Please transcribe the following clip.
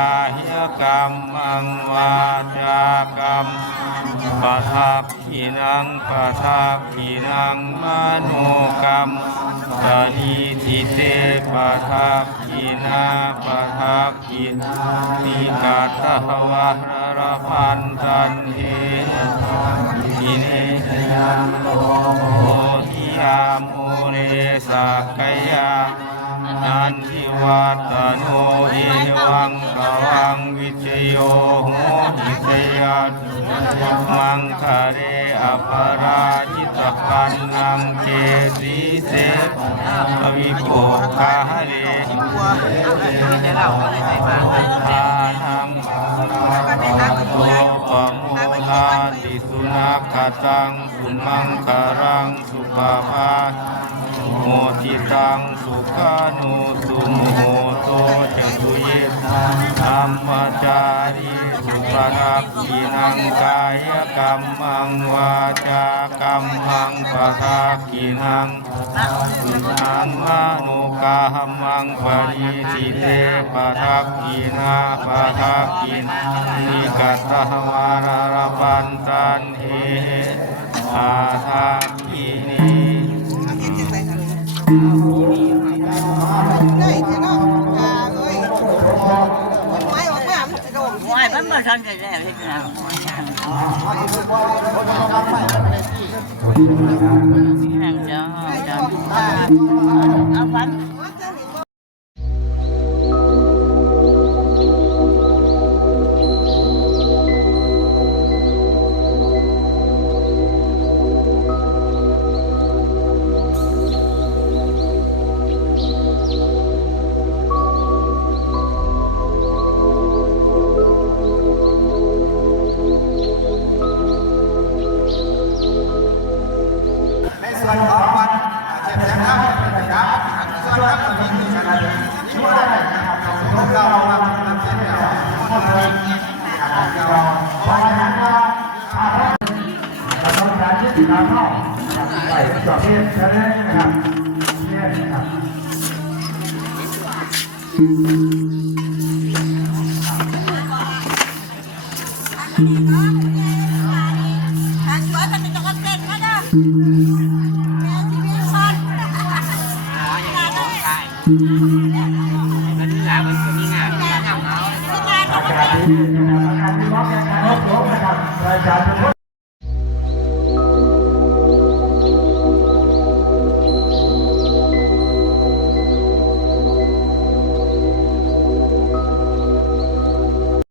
กายกรรมังวาจากรรมปะทักขินังปะทักขินังมโนกรรมปณิทิเตปะทักขินาปะทักขินิกัตถวะระพันตันเททิเนยังโลโหทิยามุเรสักกยานันทิวัตโนเอวังกวังวิจโยโหหิตยัตมังคะเรอปราจิตปันนังเกสีเสวิโภคาเรทานังโตปะโมลาติสุนัขตังสุมังคารังสุภาภาโมทิตังสุขานุสุโมโตจตุเยธัมมจาริสุปรักขินังกายกรรมังวาจากรรมังปะทักขินังสุนังมโนกรรมังปณิทิเตปะทักขินาปะทักขินิกัตถวาระปันตันเออาทักขินีได้จะเนาะเอ้ยไม้ออกมามันจะโดน ngoài vẫn mà thân cái này thì nào hàng cho áo bánh ในส่วนของวัดเจ็บแล้วครับนะครับส่วนครับตอนนี้คือการนิมนต์นะครับของเราครับเราเจ็บแล้วนิมนต์เลยนะครับเราเพราะฉะนั้นว่าเราต้องการยึดตามข้อใส่จอบเทียนใช่ไหมนะครับเทียนนะครับอาการที่ร้องอาการโรคนะครับอาการ